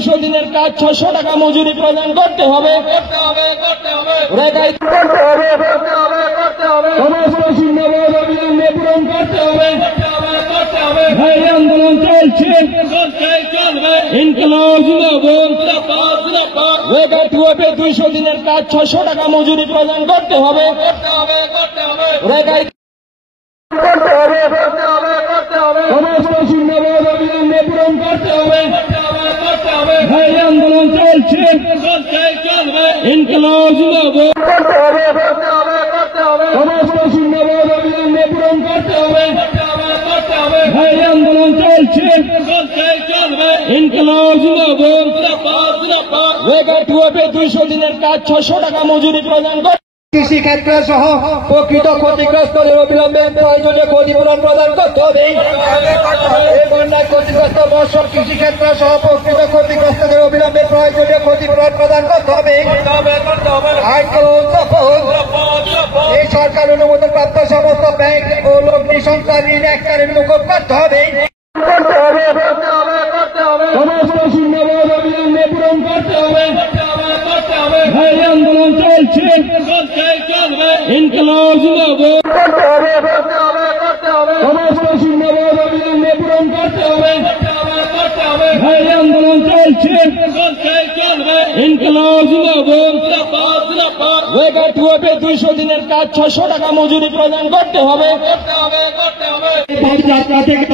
200 দিনের কাজ 600 টাকা মজুরি প্রদান করতে হবে। রেগাই অবিলম্বে পূরণ করতে হবে। এই আন্দোলন চলছে, ইনকলাব জিন্দাবাদ। রেগা টুয়েপে 200 দিনের কাজ 600 টাকা মজুরি প্রদান করতে হবে। রেগাই অবিলম্বে পূরণ করতে হবে। এই আন্দোলন চলছে, ইনকলাব জিন্দাবাদ। অবিলম্বে পূরণ করতে হবে। এই আন্দোলন চলছে, ইনকলাব জিন্দাবাদ। রেগা টুয়েপে 200 দিনের কাজ 600 টাকা মজুরি প্রদান করতে কৃষি ক্ষেত্র সহ প্রকৃত ক্ষতিগ্রস্ত অবিলম্বে প্রয়োজনীয় ক্ষতিপূরণ প্রদান করতে হবে। বন্যায় ক্ষতিগ্রস্ত মৎস্য কৃষি ক্ষেত্র সহ প্রকৃত ক্ষতিগ্রস্তদের অবিলম্বে প্রয়োজনীয় ক্ষতিপূরণ প্রদান করতে হবে। এই সরকার অনুমোদন প্রাপ্ত সমস্ত ব্যাংক ও লগ্নি সংস্থা ঋণ এককালীন মুকুব করতে হবে। অবিলম্বে পূরণ করতে হবে। এই আন্দোলন চলছে, ইনকলাব জিন্দাবাদ। অবিলম্বে পূরণ করতে হবে। এই আন্দোলন চলছে, ইনকলাব জিন্দাবাদ। রেগা টুয়েপে 200 দিনের কাজ 600 টাকা মজুরি প্রদান করতে হবে। যাত্রা থেকে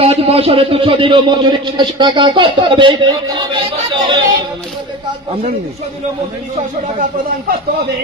কাজ বছরে 200 দিন ও মজুরি 600 টাকা করতে হবে। আমরা 600 টাকা প্রদান করতে হবে।